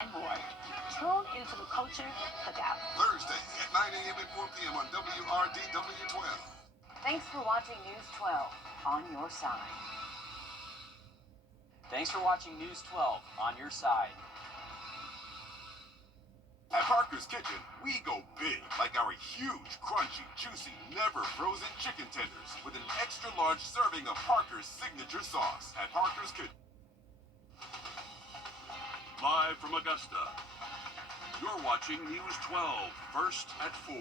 and more. Tune into the culture cookout. Thursday at 9 a.m. and 4 p.m. on WRDW 12. Thanks for watching News 12 on your side. Thanks for watching News 12 on your side. At Parker's Kitchen, we go big, like our huge, crunchy, juicy, never frozen chicken tenders with an extra large serving of Parker's signature sauce at Parker's Kitchen. Live from Augusta, you're watching News 12, first at 4.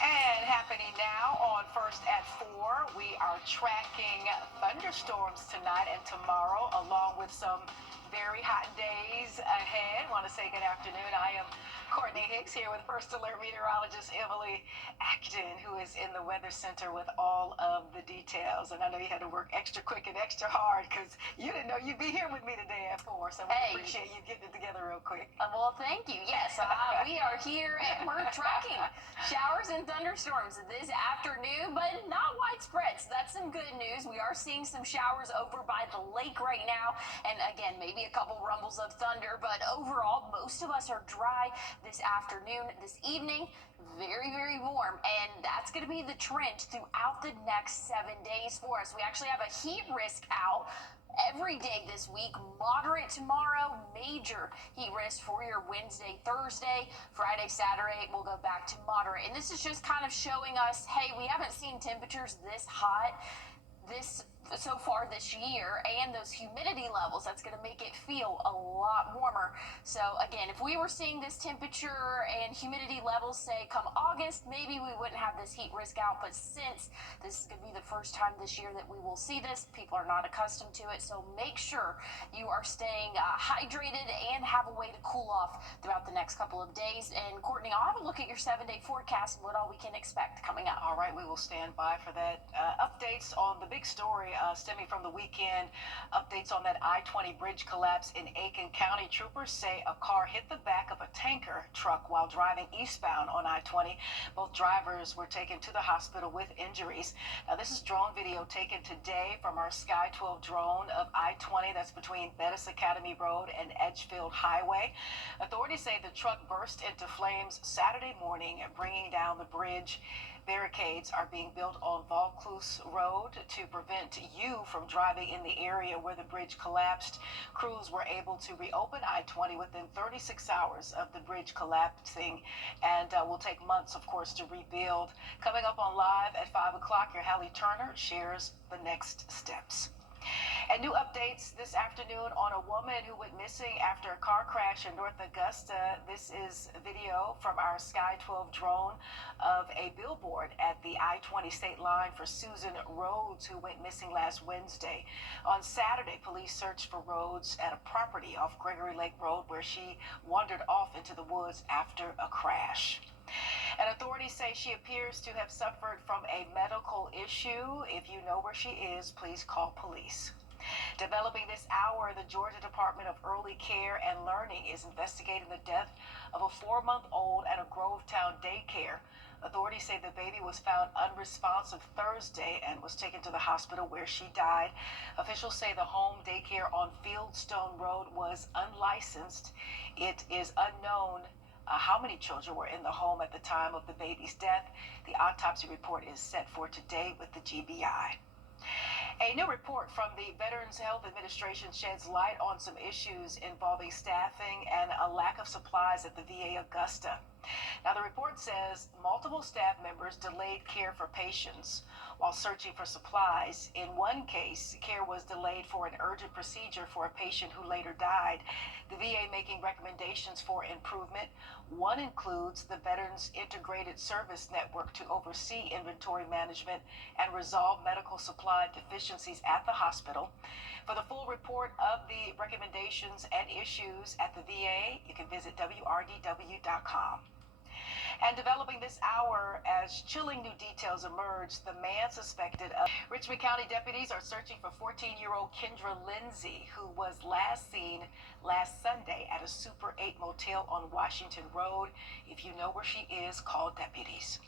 And happening now on First at 4, we are tracking thunderstorms tonight and tomorrow, along with some very hot days ahead. Want to say good afternoon. I am Courtney Hicks here with First Alert meteorologist Emily Acton, who is in the Weather Center with all of the details. And I know you had to work extra quick and extra hard because you didn't know you'd be here with me today at 4. So we appreciate you getting it together real quick. Well, thank you. Yes, we are here and we're tracking showers and thunderstorms this afternoon, but not widespread. So that's some good news. We are seeing some showers over by the lake right now. And again, maybe a couple rumbles of thunder, but overall, most of us are dry this afternoon, this evening. Very, very warm, and that's going to be the trend throughout the next 7 days for us. We actually have a heat risk out every day this week. Moderate tomorrow, major heat risk for your Wednesday, Thursday, Friday, Saturday. We'll go back to moderate. And this is just kind of showing us, hey, we haven't seen temperatures this hot so far this year, and those humidity levels, that's going to make it feel a lot warmer. So again, if we were seeing this temperature and humidity levels, say come August, maybe we wouldn't have this heat risk out, but since this is going to be the first time this year that we will see this, people are not accustomed to it, so make sure you are staying hydrated and have a way to cool off throughout the next couple of days. And Courtney, I'll have a look at your 7-day forecast and what all we can expect coming up. All right, we will stand by for that. Updates on the big story stemming from the weekend. Updates on that I-20 bridge collapse in Aiken County. Troopers say a car hit the back of a tanker truck while driving eastbound on I-20. Both drivers were taken to the hospital with injuries. Now, this is drone video taken today from our Sky 12 drone of I-20. That's between Bettis Academy Road and Edgefield Highway. Authorities say the truck burst into flames Saturday morning, bringing down the bridge. Barricades are being built on Vaucluse Road to prevent you from driving in the area where the bridge collapsed. Crews were able to reopen I-20 within 36 hours of the bridge collapsing, and will take months, of course, to rebuild. Coming up on Live at 5 o'clock, your Hallie Turner shares the next steps. And new updates this afternoon on a woman who went missing after a car crash in North Augusta. This is video from our Sky 12 drone of a billboard at the I-20 state line for Susan Rhodes, who went missing last Wednesday. On Saturday, police searched for Rhodes at a property off Gregory Lake Road where she wandered off into the woods after a crash. And authorities say she appears to have suffered from a medical issue. If you know where she is, please call police. Developing this hour, the Georgia Department of Early Care and Learning is investigating the death of a 4-month-old at a Grovetown daycare. Authorities say the baby was found unresponsive Thursday and was taken to the hospital where she died. Officials say the home daycare on Fieldstone Road was unlicensed. It is unknown how many children were in the home at the time of the baby's death. The autopsy report is set for today with the GBI. A new report from the Veterans Health Administration sheds light on some issues involving staffing and a lack of supplies at the VA Augusta. Now, the report says multiple staff members delayed care for patients while searching for supplies. In one case, care was delayed for an urgent procedure for a patient who later died. The VA making recommendations for improvement. One includes the Veterans Integrated Service Network to oversee inventory management and resolve medical supply deficiencies at the hospital. For the full report of the recommendations and issues at the VA, you can visit WRDW.com. And developing this hour as chilling new details emerge, the man suspected of Richmond County deputies are searching for 14-year-old Kendra Lindsay, who was last seen last Sunday at a Super 8 motel on Washington Road. If you know where she is, call deputies.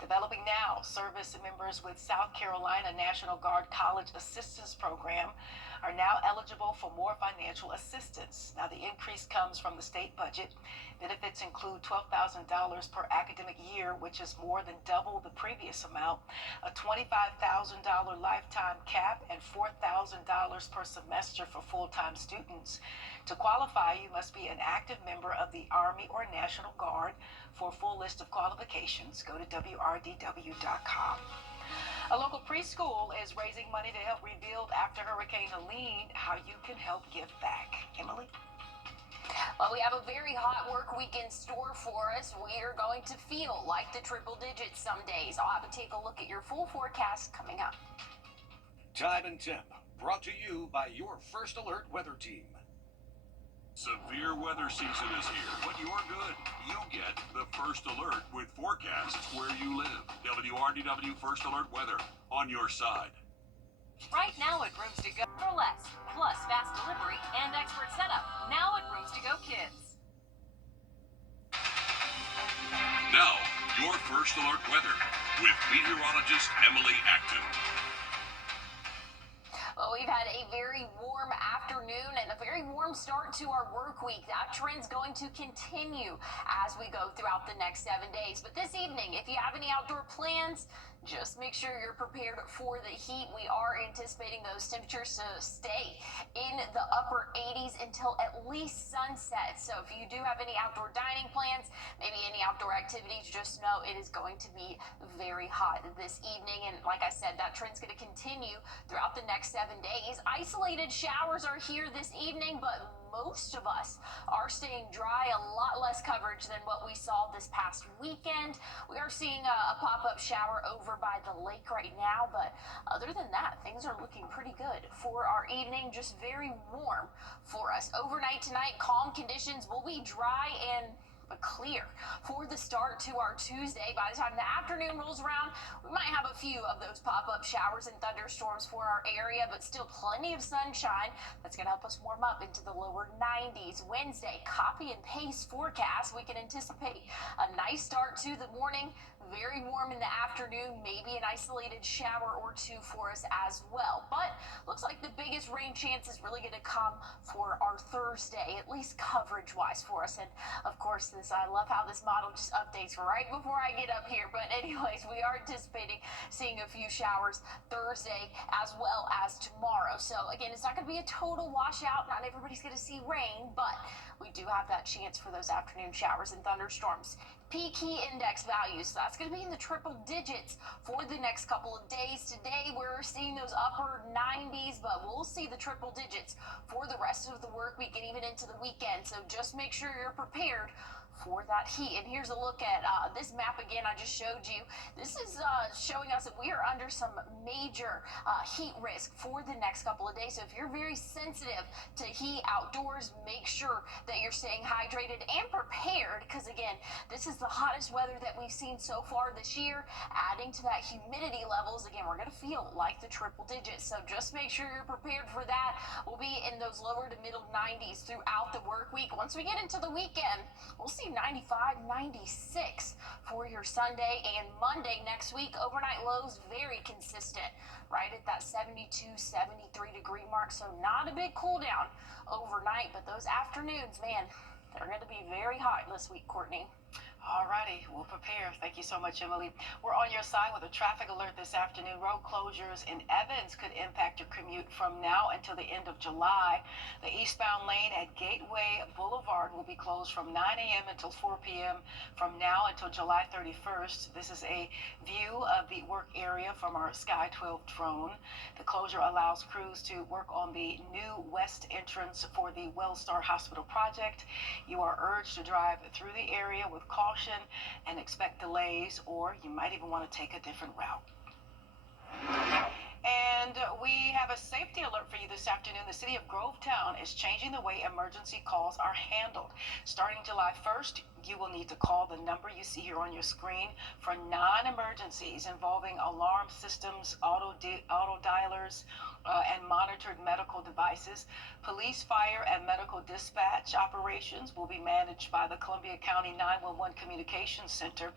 Developing Now, service members with South Carolina National Guard College Assistance Program are now eligible for more financial assistance. Now, the increase comes from the state budget. Benefits include $12,000 per academic year, which is more than double the previous amount, a $25,000 lifetime cap, and $4,000 per semester for full-time students. To qualify, you must be an active member of the Army or National Guard. For a full list of qualifications, go to wrdw.com. A local preschool is raising money to help rebuild after Hurricane Helene. How you can help give back. Emily? Well, we have a very hot work week in store for us. We are going to feel like the triple digits some days. I'll have to take a look at your full forecast coming up. Time and Temp, brought to you by your First Alert weather team. Severe weather season is here, but you're good. You get the First Alert with forecasts where you live. WRDW First Alert weather on your side. Right now at Rooms to Go for less, plus fast delivery and expert setup. Now at Rooms to Go Kids. Now, your First Alert weather with meteorologist Emily Acton. Well, we've had a very warm afternoon and a very warm start to our work week. That trend's going to continue as we go throughout the next 7 days. But this evening, if you have any outdoor plans, just make sure you're prepared for the heat. We are anticipating those temperatures to stay in the upper 80s until at least sunset. So if you do have any outdoor dining plans, maybe any outdoor activities, just know it is going to be very hot this evening. And like I said, that trend's going to continue throughout the next 7 days. Isolated showers are here this evening, but most of us are staying dry. A lot less coverage than what we saw this past weekend. We are seeing a pop-up shower over by the lake right now, but other than that, things are looking pretty good for our evening. Just very warm for us. Overnight tonight, calm conditions. Will be dry and clear for the start to our Tuesday. By the time the afternoon rolls around, we might have a few of those pop-up showers and thunderstorms for our area, but still plenty of sunshine. That's going to help us warm up into the lower 90s. Wednesday, copy and paste forecast. We can anticipate a nice start to the morning. Very warm in the afternoon, maybe an isolated shower or two for us as well. But looks like the biggest rain chance is really going to come for our Thursday, at least coverage-wise for us. And of course, I love how this model just updates right before I get up here. But anyways, we are anticipating seeing a few showers Thursday as well as tomorrow. So again, it's not going to be a total washout. Not everybody's going to see rain, but we do have that chance for those afternoon showers and thunderstorms. Peak heat index values, so that's going to be in the triple digits for the next couple of days. Today, we're seeing those upper 90s, but we'll see the triple digits for the rest of the work week and even into the weekend. So just make sure you're prepared for that heat. And here's a look at this map again I just showed you. This is showing us that we are under some major heat risk for the next couple of days. So if you're very sensitive to heat outdoors, make sure that you're staying hydrated and prepared, because again, this is the hottest weather that we've seen so far this year. Adding to that humidity levels, again, we're going to feel like the triple digits. So just make sure you're prepared for that. We'll be in those lower to middle 90s throughout the work week. Once we get into the weekend, we'll see 95, 96 for your Sunday and Monday next week. Overnight lows very consistent, right at that 72, 73 degree mark. So not a big cool down overnight, but those afternoons, man, they're going to be very hot this week, Courtney. All righty, we'll prepare. Thank you so much, Emily. We're on your side with a traffic alert this afternoon. Road closures in Evans could impact your commute from now until the end of July. The eastbound lane at Gateway Boulevard will be closed from 9 a.m. until 4 p.m. from now until July 31st. This is a view of the work area from our Sky 12 drone. The closure allows crews to work on the new west entrance for the Wellstar Hospital project. You are urged to drive through the area with caution and expect delays, or you might even want to take a different route. And we have a safety alert for you this afternoon. The city of Grovetown is changing the way emergency calls are handled. Starting July 1st, You will need to call the number you see here on your screen for non-emergencies involving alarm systems, auto dialers, and monitored medical devices. Police, fire, and medical dispatch operations will be managed by the Columbia County 911 Communications Center.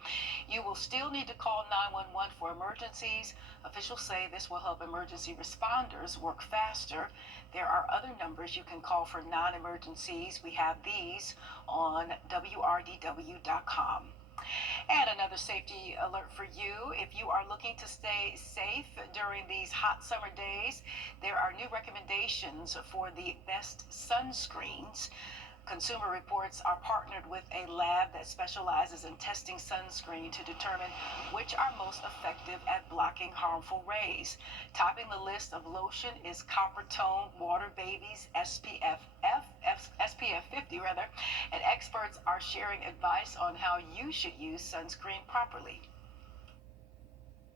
You will still need to call 911 for emergencies. Officials say this will help emergency responders work faster. There are other numbers you can call for non-emergencies. We have these on wrdw.com. And another safety alert for you. If you are looking to stay safe during these hot summer days, there are new recommendations for the best sunscreens. Consumer Reports are partnered with a lab that specializes in testing sunscreen to determine which are most effective at blocking harmful rays. Topping the list of lotion is Copper Tone Water Babies SPF 50 rather, and experts are sharing advice on how you should use sunscreen properly.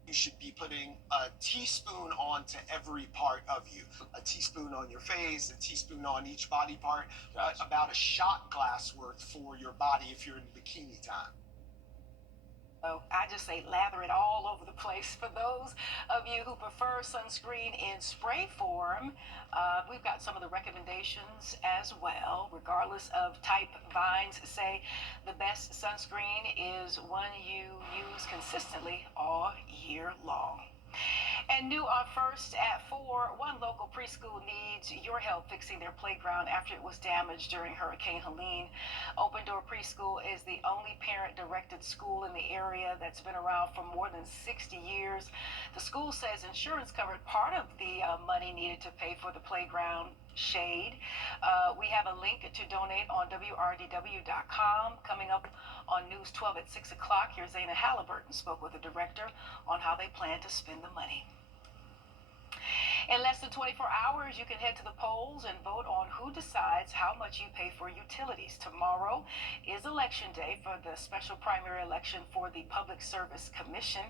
You should be putting a teaspoon onto every part of you. A teaspoon on your face, a teaspoon on each body part, about a shot glass worth for your body if you're in bikini time. I just say lather it all over the place. For those of you who prefer sunscreen in spray form, we've got some of the recommendations as well. Regardless of type, Vines say the best sunscreen is one you use consistently all year long. And new on First at 4, one local preschool needs your help fixing their playground after it was damaged during Hurricane Helene. Open Door Preschool is the only parent-directed school in the area that's been around for more than 60 years. The school says insurance covered part of the money needed to pay for the playground shade. We have a link to donate on wrdw.com. Coming up on News 12 at 6 o'clock, here's Zana Halliburton spoke with the director on how they plan to spend the money. In less than 24 hours, you can head to the polls and vote on who decides how much you pay for utilities. Tomorrow is Election Day for the special primary election for the Public Service Commission.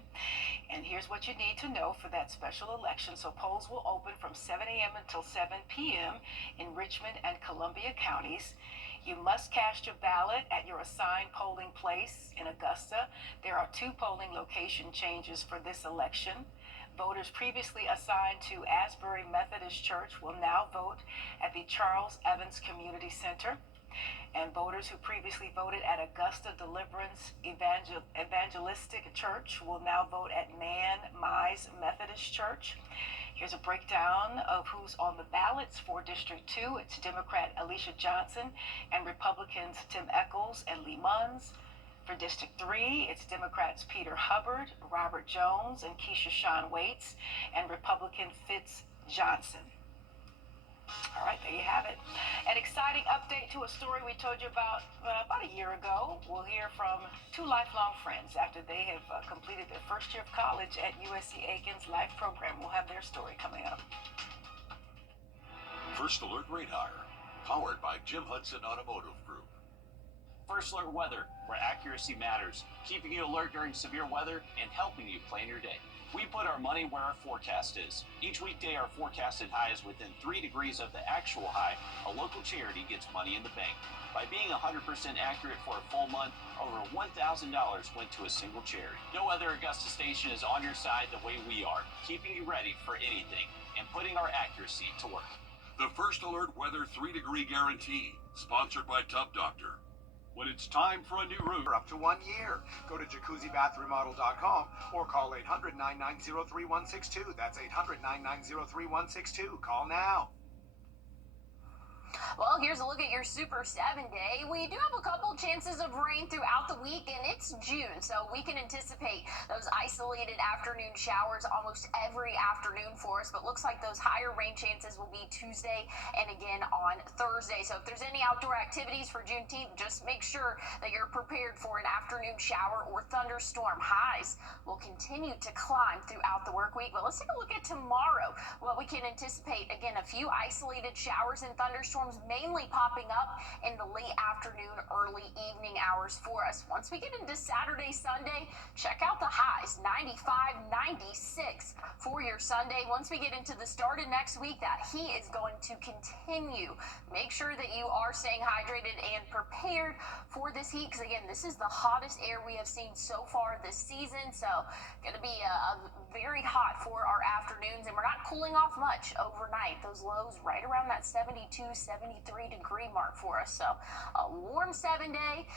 And here's what you need to know for that special election. So polls will open from 7 a.m. until 7 p.m. in Richmond and Columbia counties. You must cast your ballot at your assigned polling place in Augusta. There are 2 polling location changes for this election. Voters previously assigned to Asbury Methodist Church will now vote at the Charles Evans Community Center. And voters who previously voted at Augusta Deliverance Evangelistic Church will now vote at Man Mize Methodist Church. Here's a breakdown of who's on the ballots for District 2. It's Democrat Alicia Johnson and Republicans Tim Echols and Lee Munns. For District 3, it's Democrats Peter Hubbard, Robert Jones, and Keisha Shawn Waits, and Republican Fitz Johnson. All right, there you have it. An exciting update to a story we told you about a year ago. We'll hear from 2 lifelong friends after they have completed their first year of college at USC Aiken's Life program. We'll have their story coming up. First Alert Radar, powered by Jim Hudson Automotive Group. First Alert Weather, where accuracy matters, keeping you alert during severe weather and helping you plan your day. We put our money where our forecast is. Each weekday, our forecasted high is within 3 degrees of the actual high. A local charity gets money in the bank. By being 100% accurate for a full month, over $1,000 went to a single charity. No other Augusta station is on your side the way we are, keeping you ready for anything and putting our accuracy to work. The First Alert Weather 3-degree guarantee, sponsored by Tub Doctor. When it's time for a new roof, For up to 1 year. Go to jacuzzibathremodel.com or call 800-990-3162. That's 800-990-3162. Call now. Well, here's a look at your Super 7 day. We do have a couple chances of rain throughout the week, and it's June, so we can anticipate those isolated afternoon showers almost every afternoon for us, but looks like those higher rain chances will be Tuesday and again on Thursday. So if there's any outdoor activities for Juneteenth, just make sure that you're prepared for an afternoon shower or thunderstorm. Highs will continue to climb throughout the work week, but let's take a look at tomorrow. What we can anticipate, again, a few isolated showers and thunderstorms thunderstorms mainly popping up in the late afternoon, early evening hours for us. Once we get into Saturday, Sunday, check out the highs, 95, 96 for your Sunday. Once we get into the start of next week, that heat is going to continue. Make sure that you are staying hydrated and prepared for this heat, because again, this is the hottest air we have seen so far this season. So going to be very hot for our afternoons, and we're not cooling off much overnight. Those lows right around that 72, 73 degree mark for us. So a warm 7-day.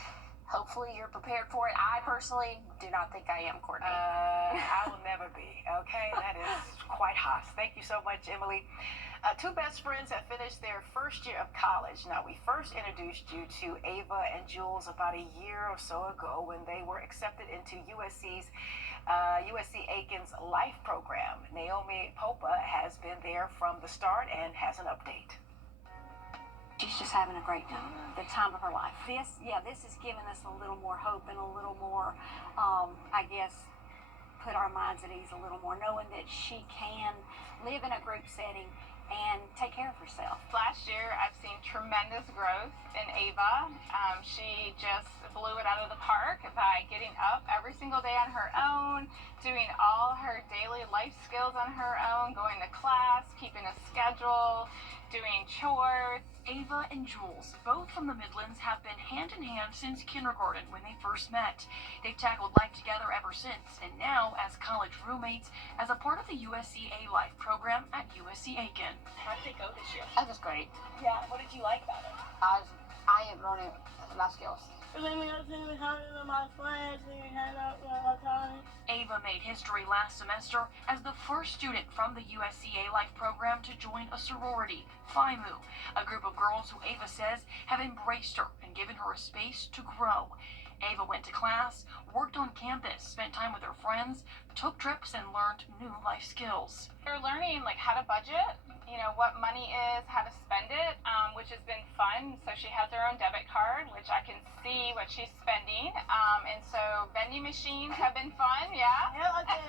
Hopefully you're prepared for it. I personally do not think I am, Courtney. I will never be. Okay, that is quite hot. Thank you so much, Emily. Two best friends have finished their first year of college. Now, we first introduced you to Ava and Jules about a year or so ago when they were accepted into USC Aiken's Life program. Naomi Popa has been there from the start and has an update. She's just having a great time, the time of her life. This has given us a little more hope and a little more, I guess, put our minds at ease a little more, knowing that she can live in a group setting and take care of herself. Last year, I've seen tremendous growth in Ava. She just blew it out of the park by getting up every single day on her own, doing all her daily life skills on her own, going to class, keeping a schedule, doing chores. Ava and Jules, both from the Midlands, have been hand in hand since kindergarten when they first met. They've tackled life together ever since, and now as college roommates as a part of the USC Life program at USC Aiken. How did it go this year? That was great. Yeah, what did you like about it? I am learning life skills. Ava made history last semester as the first student from the USC Life program to join a sorority, Phi Mu, a group of girls who Ava says have embraced her and given her a space to grow. Ava went to class, worked on campus, spent time with her friends, took trips, and learned new life skills. They're learning like how to budget, what money is, how to spend it, which has been fun. So she has her own debit card, which I can see what she's spending. And so vending machines have been fun, yeah? Yeah, okay.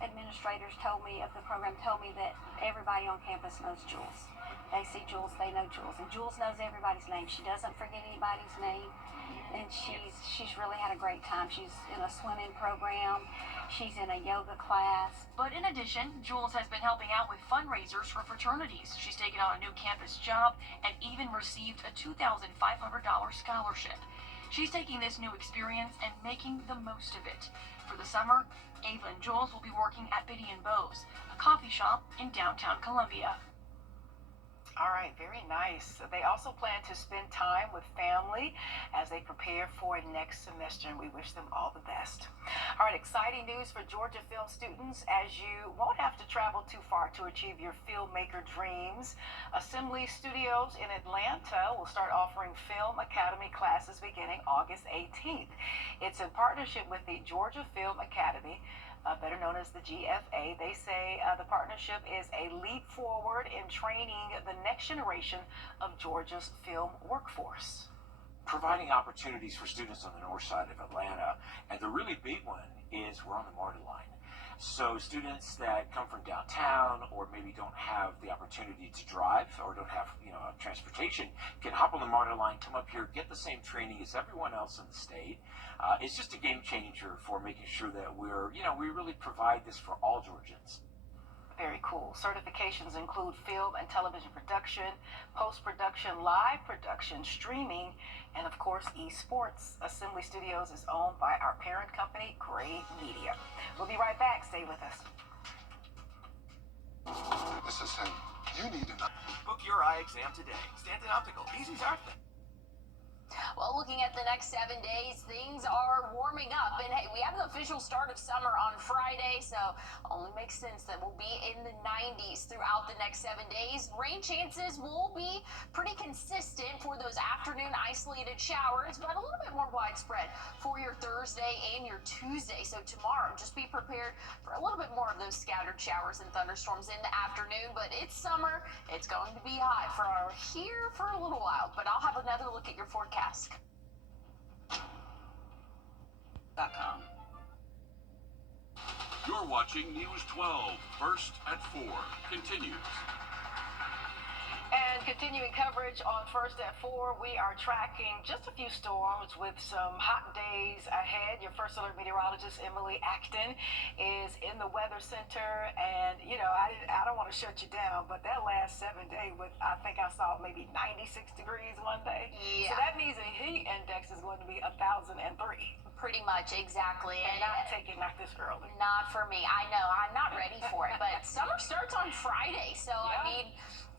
Administrators of the program told me that everybody on campus knows Jules. They see Jules, they know Jules, and Jules knows everybody's name. She doesn't forget anybody's name, and she's really had a great time. She's in a swimming program. She's in a yoga class. But in addition, Jules has been helping out with fundraisers for fraternities. She's taken on a new campus job and even received a $2,500 scholarship. She's taking this new experience and making the most of it. For the summer, Ava and Jules will be working at Biddy & Beau's, a coffee shop in downtown Columbia. All right, very nice. They also plan to spend time with family as they prepare for next semester, and we wish them all the best. All right, exciting news for Georgia film students as you won't have to travel too far to achieve your filmmaker dreams. Assembly Studios in Atlanta will start offering Film Academy classes beginning August 18th. It's in partnership with the Georgia Film Academy, better known as the GFA. They say the partnership is a leap forward in training the next generation of Georgia's film workforce. Providing opportunities for students on the north side of Atlanta, and the really big one is we're on the MARTA line. So students that come from downtown or maybe don't have the opportunity to drive or don't have transportation can hop on the MARTA line, come up here, get the same training as everyone else in the state. It's just a game changer for making sure that we really provide this for all Georgians. Very cool. Certifications include film and television production, post-production, live production, streaming, and of course, esports. Assembly Studios is owned by our parent company, Gray Media. We'll be right back. Stay with us. This is him. You need to know. Book your eye exam today. Stanton Optical. Easy's our thing. Well, looking at the next 7 days, things are warming up. And hey, we have the official start of summer on Friday, so only makes sense that we'll be in the 90s throughout the next 7 days. Rain chances will be pretty consistent for those afternoon isolated showers, but a little bit more widespread for your Thursday and your Tuesday. So tomorrow, just be prepared for a little bit more of those scattered showers and thunderstorms in the afternoon. But it's summer. It's going to be hot here for a little while, but I'll have another look at your forecast. You're watching News 12, first at 4. Continues. And Continuing coverage on First at 4, we are tracking just a few storms with some hot days ahead. Your First Alert meteorologist, Emily Acton, is in the Weather Center. And, you know, I don't want to shut you down, but that last 7 day with, I think I saw maybe 96 degrees one day. Yeah. So that means the heat index is going to be 1,003. Pretty much, exactly. And not this early. Not for me. I know. I'm not ready for it. But summer starts on Friday, so Yeah. I mean,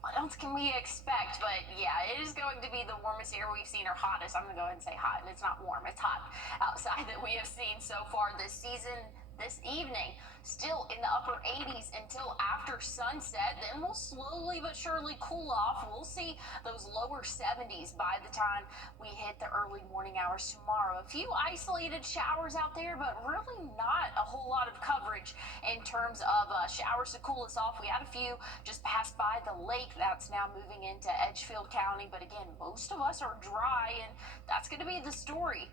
what else can we expect? But yeah, it is going to be the warmest air we've seen, or hottest. I'm going to go ahead and say hot, and it's not warm. It's hot outside that we have seen so far this season. This evening, still in the upper 80s until after sunset. Then we'll slowly but surely cool off. We'll see those lower 70s by the time we hit the early morning hours tomorrow. A few isolated showers out there, but really not a whole lot of coverage in terms of showers to cool us off. We had a few just pass by the lake. That's now moving into Edgefield County. But again, most of us are dry, and that's going to be the story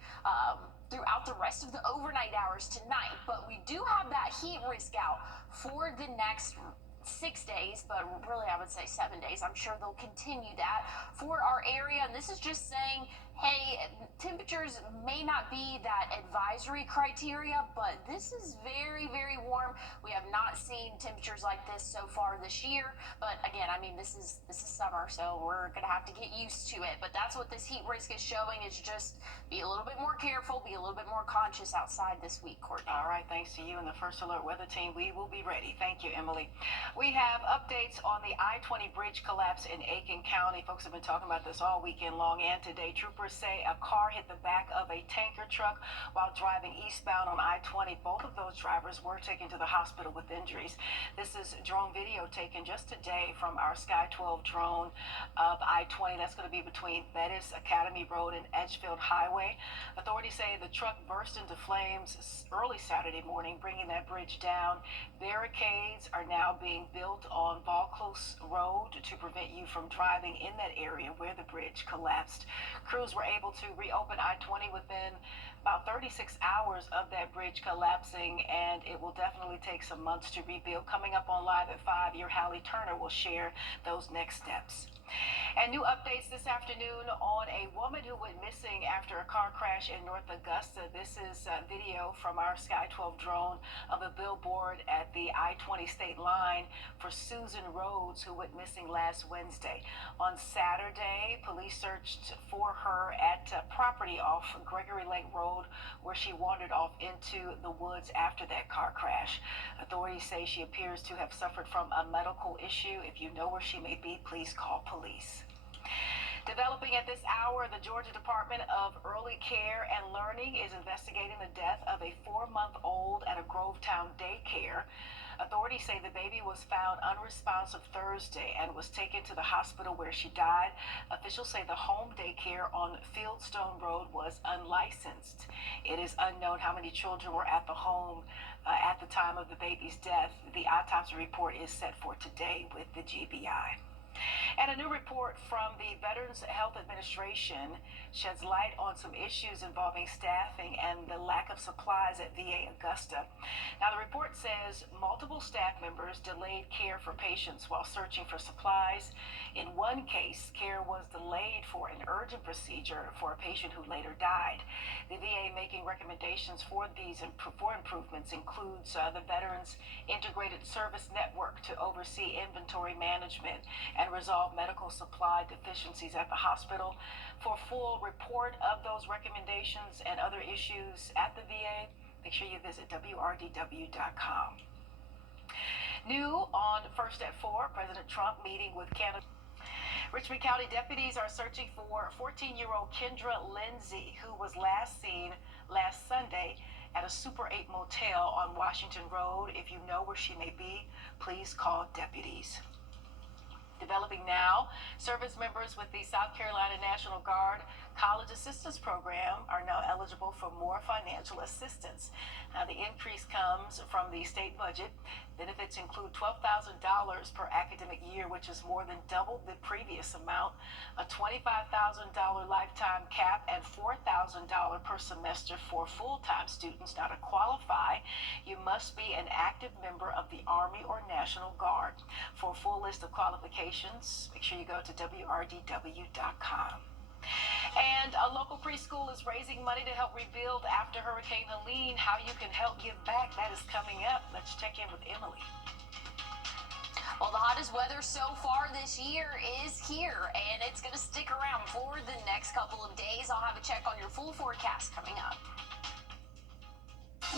throughout the rest of the overnight hours tonight. But we do have that heat risk out for the next 6 days, but really I would say 7 days. I'm sure they'll continue that for our area. And this is just saying, hey, temperatures may not be that advisory criteria, but this is very, very warm. We have not seen temperatures like this so far this year. But again, I mean, this is summer, so we're going to have to get used to it. But that's what this heat risk is showing, is just be a little bit more careful, be a little bit more conscious outside this week, Courtney. All right, thanks to you and the First Alert weather team. We will be ready. Thank you, Emily. We have updates on the I-20 bridge collapse in Aiken County. Folks have been talking about this all weekend long and today. Troopers say a car hit the back of a tanker truck while driving eastbound on I-20. Both of those drivers were taken to the hospital with injuries. This is drone video taken just today from our Sky 12 drone of I-20. That's going to be between Bettis Academy Road and Edgefield Highway. Authorities say the truck burst into flames early Saturday morning, bringing that bridge down. Barricades are now being built on Vaucluse Road to prevent you from driving in that area where the bridge collapsed. Crews were able to reopen I-20 within about 36 hours of that bridge collapsing, and it will definitely take some months to rebuild. Coming up on Live at 5, your Hallie Turner will share those next steps. And new updates this afternoon on a woman who went missing after a car crash in North Augusta. This is video from our Sky 12 drone of a billboard at the I-20 state line for Susan Rhodes, who went missing last Wednesday. On Saturday, police searched for her at property off Gregory Lake Road, where she wandered off into the woods after that car crash. Authorities say she appears to have suffered from a medical issue. If you know where she may be, please call police. Developing at this hour, the Georgia Department of Early Care and Learning is investigating the death of a 4-month-old at a Grovetown daycare. Authorities say the baby was found unresponsive Thursday and was taken to the hospital where she died. Officials say the home daycare on Fieldstone Road was unlicensed. It is unknown how many children were at the home at the time of the baby's death. The autopsy report is set for today with the GBI. And a new report from the Veterans Health Administration sheds light on some issues involving staffing and the lack of supplies at VA Augusta. Now, the report says multiple staff members delayed care for patients while searching for supplies. In one case, care was delayed for an urgent procedure for a patient who later died. The VA making recommendations for these improvements includes the Veterans Integrated Service Network to oversee inventory management and resolve medical supply deficiencies at the hospital. For a full report of those recommendations and other issues at the VA, make sure you visit wrdw.com. New on First at 4, President Trump meeting with Canada. Richmond County deputies are searching for 14-year-old Kendra Lindsay, who was last seen last Sunday at a Super 8 motel on Washington Road. If you know where she may be, please call deputies. Developing now, service members with the South Carolina National Guard College Assistance Program are now eligible for more financial assistance. Now, the increase comes from the state budget. Benefits include $12,000 per academic year, which is more than double the previous amount, a $25,000 lifetime cap, and $4,000 per semester for full-time students. Now, to qualify, you must be an active member of the Army or National Guard. For a full list of qualifications, locations. Make sure you go to wrdw.com. And a local preschool is raising money to help rebuild after Hurricane Helene. How you can help give back, that is coming up. Let's check in with Emily. Well, the hottest weather so far this year is here, and it's going to stick around for the next couple of days. I'll have a check on your full forecast coming up.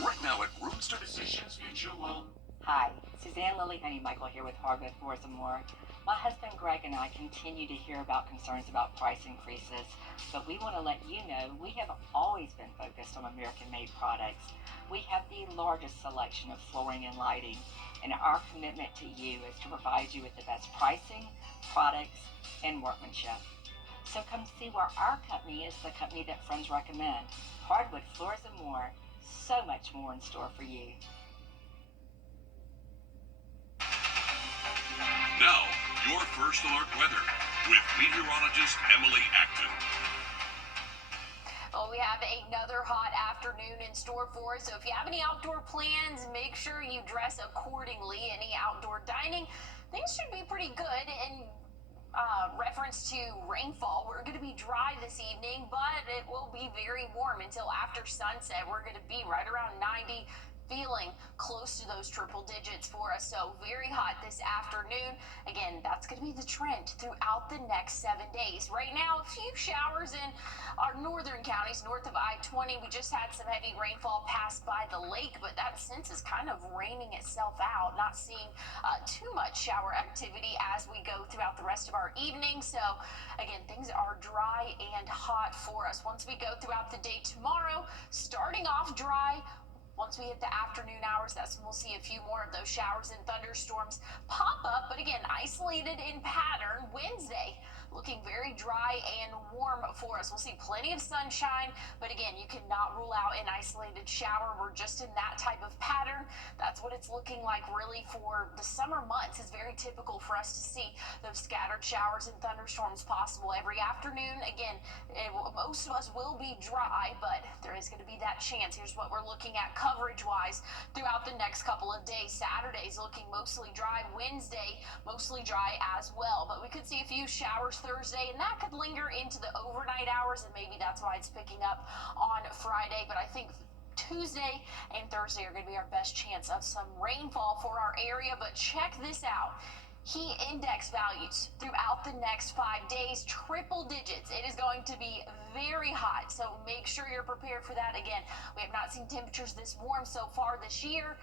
Right now at Roomster Decisions Future Loan. Hi, Suzanne Lily Honeymichael here with Hardwood Floors and More. My husband Greg and I continue to hear about concerns about price increases, but we want to let you know we have always been focused on American-made products. We have the largest selection of flooring and lighting, and our commitment to you is to provide you with the best pricing, products, and workmanship. So come see where our company is the company that friends recommend. Hardwood Floors and More, so much more in store for you. Now, your first alert weather with meteorologist Emily Acton. Well, we have another hot afternoon in store for us, so if you have any outdoor plans, make sure you dress accordingly. Any outdoor dining, things should be pretty good. In reference to rainfall, we're going to be dry this evening, but it will be very warm until after sunset. We're going to be right around 90, feeling close to those triple digits for us, so very hot this afternoon. Again, that's going to be the trend throughout the next 7 days. Right now, a few showers in our northern counties north of I-20. We just had some heavy rainfall pass by the lake, but that since is kind of raining itself out. Not seeing too much shower activity as we go throughout the rest of our evening. So again, things are dry and hot for us. Once we go throughout the day tomorrow, starting off dry. Once we hit the afternoon hours, that's when we'll see a few more of those showers and thunderstorms pop up, but again, isolated in pattern. Wednesday, looking very dry and warm for us. We'll see plenty of sunshine, but again, you cannot rule out an isolated shower. We're just in that type of pattern. That's what it's looking like really for the summer months. It's very typical for us to see those scattered showers and thunderstorms possible every afternoon. Again, most of us will be dry, but there is going to be that chance. Here's what we're looking at coverage-wise throughout the next couple of days. Saturday's looking mostly dry. Wednesday, mostly dry as well, but we could see a few showers Thursday, and that could linger into the overnight hours, and maybe that's why it's picking up on Friday. But I think Tuesday and Thursday are going to be our best chance of some rainfall for our area. But check this out. Heat index values throughout the next 5 days, triple digits. It is going to be very hot, so make sure you're prepared for that. Again, we have not seen temperatures this warm so far this year.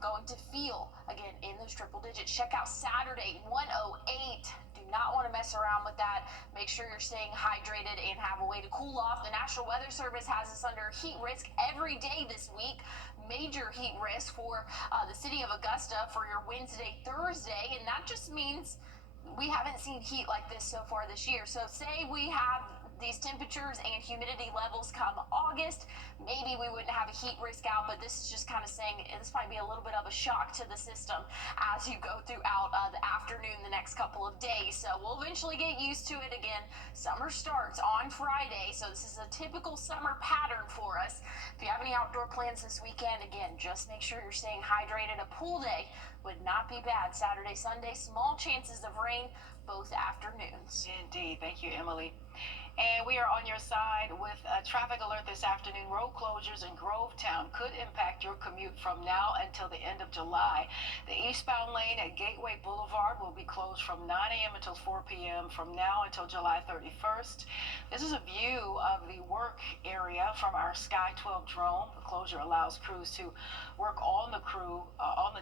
Going to feel, again, in those triple digits. Check out Saturday, 108. Do not want to mess around with that. Make sure you're staying hydrated and have a way to cool off. The National Weather Service has us under heat risk every day this week. Major heat risk for the city of Augusta for your Wednesday, Thursday, and that just means we haven't seen heat like this so far this year. So say we have these temperatures and humidity levels come August, maybe we wouldn't have a heat risk out, but this is just kind of saying this might be a little bit of a shock to the system as you go throughout the afternoon the next couple of days. So we'll eventually get used to it again. Summer starts on Friday, so this is a typical summer pattern for us. If you have any outdoor plans this weekend, again, just make sure you're staying hydrated. A pool day would not be bad. Saturday, Sunday, small chances of rain both afternoons. Indeed. Thank you, Emily. And we are on your side with a traffic alert this afternoon. Road closures in Grovetown could impact your commute from now until the end of July. The eastbound lane at Gateway Boulevard will be closed from 9 a.m. until 4 p.m. from now until July 31st. This is a view of the work area from our Sky 12 drone. The closure allows crews to work on the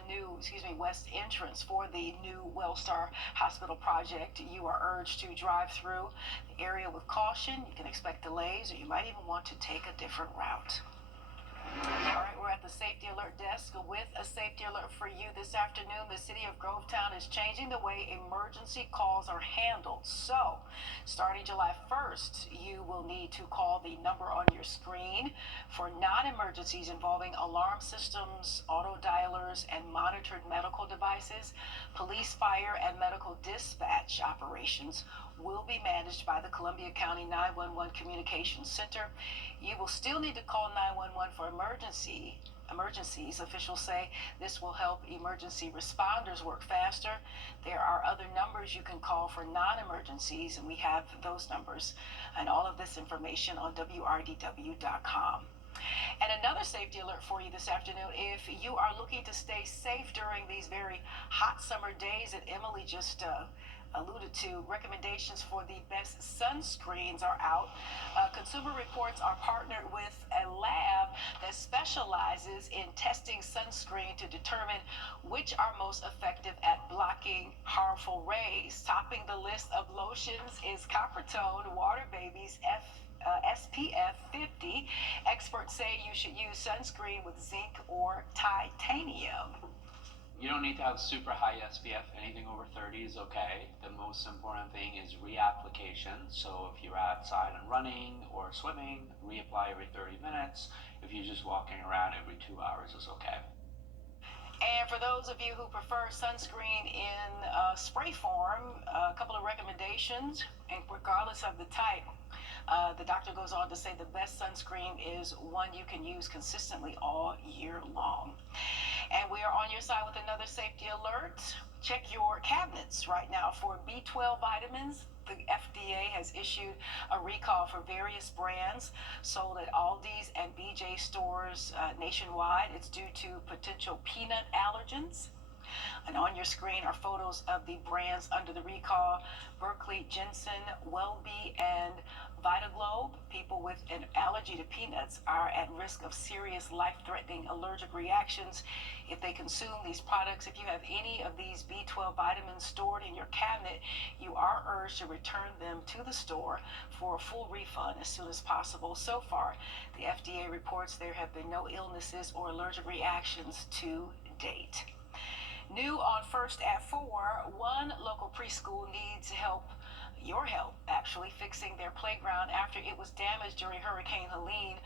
new west entrance for the new Wellstar Hospital project. You are urged to drive through the area with caution. You can expect delays, or you might even want to take a different route. All right, we're at the Safety Alert desk with a safety alert for you this afternoon. The city of Grovetown is changing the way emergency calls are handled. So, starting July 1st, you will need to call the number on your screen for non-emergencies involving alarm systems, auto dialers, and monitored medical devices. Police, fire, and medical dispatch operations will be managed by the Columbia County 911 Communications Center. You will still need to call 911 for emergency emergencies. Officials say this will help emergency responders work faster. There are other numbers you can call for non-emergencies, and we have those numbers and all of this information on wrdw.com. And another safety alert for you this afternoon: if you are looking to stay safe during these very hot summer days that Emily just alluded to, recommendations for the best sunscreens are out. Consumer Reports are partnered with a lab that specializes in testing sunscreen to determine which are most effective at blocking harmful rays. Topping the list of lotions is Coppertone Water Babies SPF 50. Experts say you should use sunscreen with zinc or titanium. You don't need to have super high SPF. Anything over 30 is okay. The most important thing is reapplication. So if you're outside and running or swimming, reapply every 30 minutes. If you're just walking around, every 2 hours is okay. And for those of you who prefer sunscreen in spray form, a couple of recommendations, and regardless of the type, the doctor goes on to say the best sunscreen is one you can use consistently all year long. And we are on your side with another safety alert. Check your cabinets right now for B12 vitamins. The FDA has issued a recall for various brands sold at Aldi's and BJ stores nationwide. It's due to potential peanut allergens. And on your screen are photos of the brands under the recall: Berkeley Ginseng, Wellbe, and Vitaglobe. People with an allergy to peanuts are at risk of serious life-threatening allergic reactions if they consume these products. If you have any of these B12 vitamins stored in your cabinet, you are urged to return them to the store for a full refund as soon as possible. So far, the FDA reports there have been no illnesses or allergic reactions to date. New on First at 4, one local preschool needs help, your help actually, fixing their playground after it was damaged during Hurricane Helene.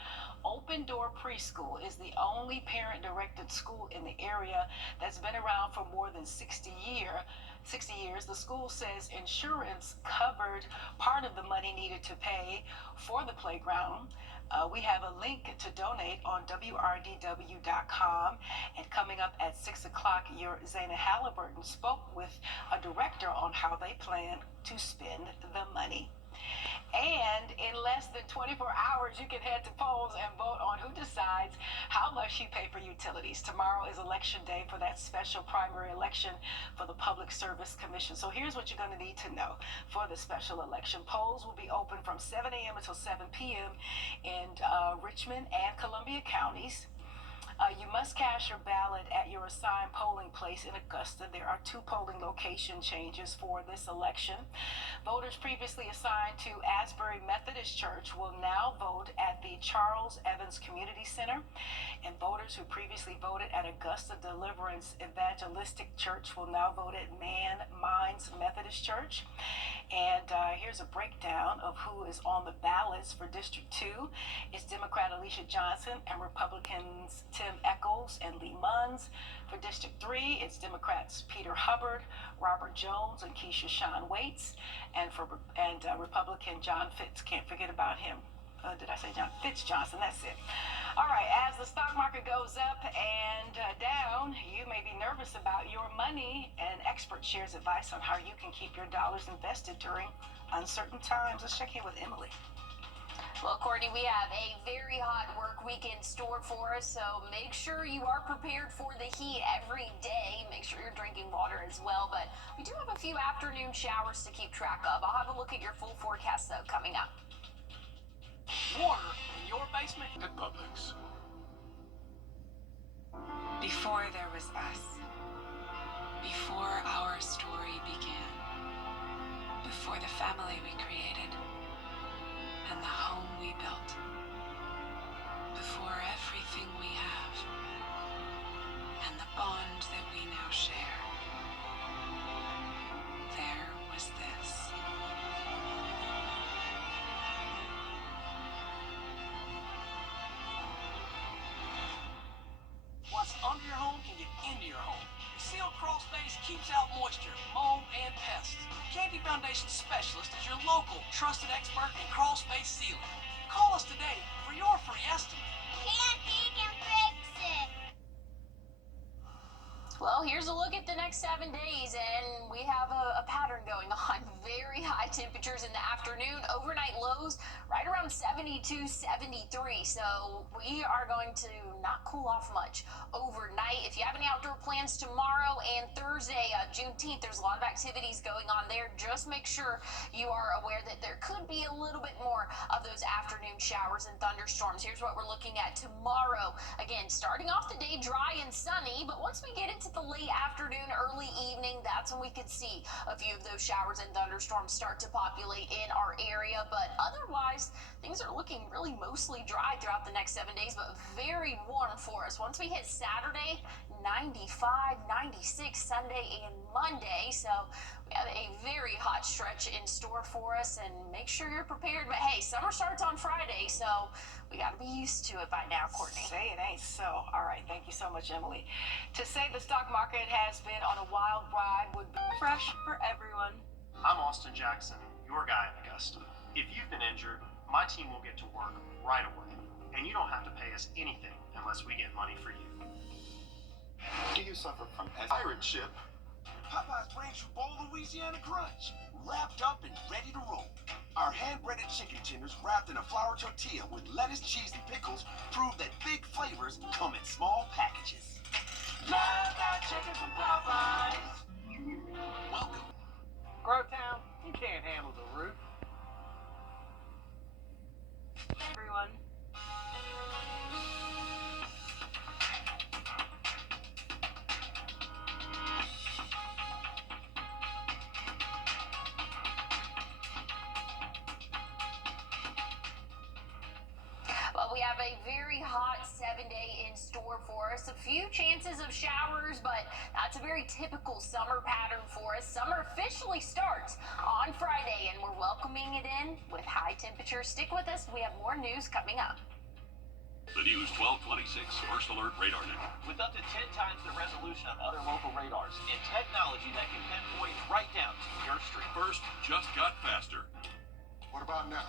Open Door Preschool is the only parent-directed school in the area that's been around for more than 60 years. The school says insurance covered part of the money needed to pay for the playground. We have a link to donate on wrdw.com. And coming up at 6 o'clock, your Zana Halliburton spoke with a director on how they plan to spend the money. And in less than 24 hours, you can head to polls and vote on who decides how much you pay for utilities. Tomorrow is election day for that special primary election for the Public Service Commission. So here's what you're going to need to know for the special election. Polls will be open from 7 a.m. until 7 p.m. in Richmond and Columbia counties. You must cast your ballot at your assigned polling place in Augusta. There are 2 polling location changes for this election. Voters previously assigned to Asbury Methodist Church will now vote at the Charles Evans Community Center. And voters who previously voted at Augusta Deliverance Evangelistic Church will now vote at Man Minds Methodist Church. And here's a breakdown of who is on the ballots for District 2. It's Democrat Alicia Johnson and Republicans Tim Echols and Lee Munns. For District 3, it's Democrats Peter Hubbard, Robert Jones, and Keisha Shawn Waits. And Republican John Fitz, can't forget about him. Did I say John Fitz Johnson? That's it. All right, as the stock market goes up and down, you may be nervous about your money, and expert shares advice on how you can keep your dollars invested during uncertain times. Let's check in with Emily. Well, Courtney, we have a very hot work week in store for us, so make sure you are prepared for the heat every day. Make sure you're drinking water as well, but we do have a few afternoon showers to keep track of. I'll have a look at your full forecast, though, coming up. Water in your basement at Publix. Before there was us, before our story began, before the family we created and the home we built, before everything we have and the bond that we now share, there was this. What's under your home can get into your home. Seal Crawl Space keeps out moisture, mold, and pests. Candy Foundation Specialist is your local trusted expert in crawl space sealing. Call us today for your free estimate. Candy can fix it. next 7 days, and we have a pattern going on. Very high temperatures in the afternoon, overnight lows right around 72, 73. So we are going to not cool off much overnight. If you have any outdoor plans tomorrow and Thursday, Juneteenth, there's a lot of activities going on there. Just make sure you are aware that there could be a little bit more of those afternoon showers and thunderstorms. Here's what we're looking at tomorrow. Again, starting off the day dry and sunny, but once we get into the late afternoon, early evening, that's when we could see a few of those showers and thunderstorms start to populate in our area. But otherwise, things are looking really mostly dry throughout the next 7 days, but very warm for us. Once we hit Saturday, 95, 96 Sunday and Monday. So we have a very hot stretch in store for us, and make sure you're prepared. But hey, summer starts on Friday, so we got to be used to it by now, Courtney. Say it ain't so. All right, thank you so much, Emily. To say the stock market has been on a wild ride would be fresh for everyone. I'm Austin Jackson, your guy in Augusta. If you've been injured, my team will get to work right away, and you don't have to pay us anything unless we get money for you. Do you suffer from a pirate ship? Popeye's brings you bowl Louisiana Crunch, wrapped up and ready to roll. Our hand-breaded chicken tenders wrapped in a flour tortilla with lettuce, cheese, and pickles prove that big flavors come in small packages. Love that chicken from Popeyes. Welcome. Growtown, you can't handle the roof. Everyone. Well, we have a very hot 7-day in store for us. A few chances of showers, but that's a very typical summer pattern for us. Summer officially starts on Friday, and we're welcoming it in with high temperatures. Stick with us. We have more news coming up. The News 1226 First Alert Radar Net. With up to 10 times the resolution of other local radars and technology that can pinpoint right down to your street. First just got faster. What about now?